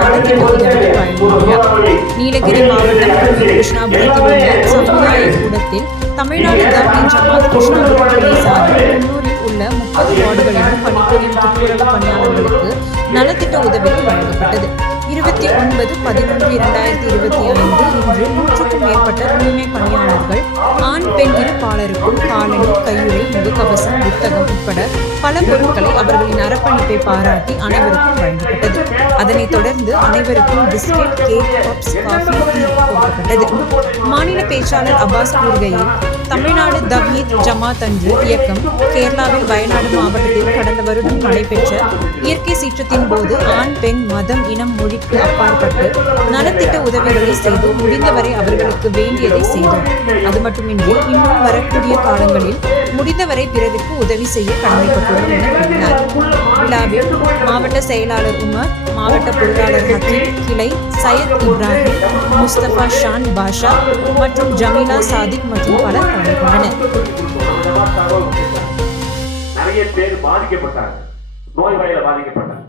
நலத்திட்ட உதவி வழங்கியுள்ளார். நீலகிரி மாவட்டம் கிருஷ்ணாபுரத்தில் உள்ள சமுதாய கூடத்தில் தமிழ்நாடு தவ்ஹீத் ஜமாத் கிருஷ்ணாபுரம் கிளை சார்பில் குன்னூரில் உள்ள 30 வார்டுகளிலும் பணிபுரியும் துப்புரவு பணியாளர்களுக்கு நலத்திட்ட உதவிகள் வழங்கப்பட்டது. 29/11/2025 இன்று 100க்கும் மேற்பட்ட தூய்மை பணியாளர்கள் ஆண் பெண் இருப்பாளருக்கும் காலணி, கையுறை, முகக்கவசம், புத்தகம் உட்பட பல பொருட்களை அவர்களின் அர்ப்பணிப்பை பாராட்டி அனைவருக்கும் வழங்கப்பட்டது. அதனைத் தொடர்ந்து அனைவருக்கும் biscuit, cake, puffs, coffee, tea கொடுக்கப்பட்டது. மாநில பேச்சாளர் அப்பாஸ் கூறுகையில், தமிழ்நாடு தவ்ஹீத் ஜமாத் அன்று இயக்கம் கேரளாவில் வயநாடு மாவட்டத்தில் கடந்த வருடம் நடைபெற்ற இயற்கை சீற்றத்தின் போது ஆண், பெண், மதம், இனம், மொழிக்கு அப்பாற்பட்டு நலத்திட்ட உதவிகளை செய்து முடிந்தவரை அவர்களுக்கு வேண்டியதை செய்தோம். அது மட்டுமின்றி இன்னும் வரக்கூடிய காலங்களில் முடிந்தவரை பிறருக்கு உதவி செய்ய கடமைப்பட்டுள்ளோம் என கூறினார். விழாவில் மாவட்ட செயலாளர் உமர், மாவட்ட பொருளாளர் ஹக்கீம், கிளை சையத் இப்ராஹிம், முஸ்தபா ஷான் பாஷா மற்றும் ஜமீலா சாதிக் மற்றும் பலர் கலந்து கொண்டனர். நிறைய பேர் பாதிக்கப்பட்டாங்க, நோய் வாயில பாதிக்கப்பட்டாங்க.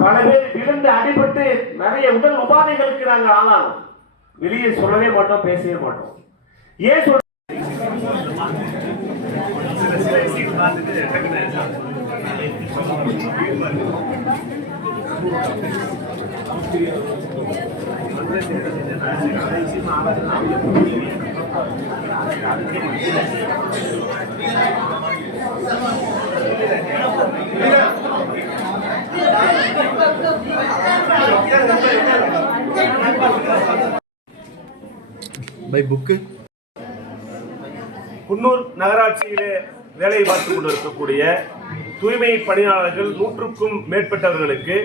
பல பேர் விழுந்து அடிபட்டு நிறைய உடல் உபாதைகளுக்கு நாங்கள் ஆளானோம். வெளியே சொல்லவே மாட்டோம், பேசவே மாட்டோம். ஏன் சொல்ல குன்னூர் நகராட்சியிலே வேலை பார்த்துக் கொண்டிருக்கக்கூடிய தூய்மை பணியாளர்கள் 100க்கும் மேற்பட்டவர்களுக்கு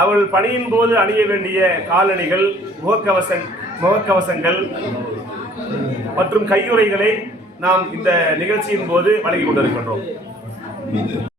அவர்கள் பணியின் போது அணிய வேண்டிய காலணிகள், முகக்கவசங்கள் மற்றும் கையுறைகளை நாம் இந்த நிகழ்ச்சியின் போது வழங்கிக் கொண்டிருக்கின்றோம்.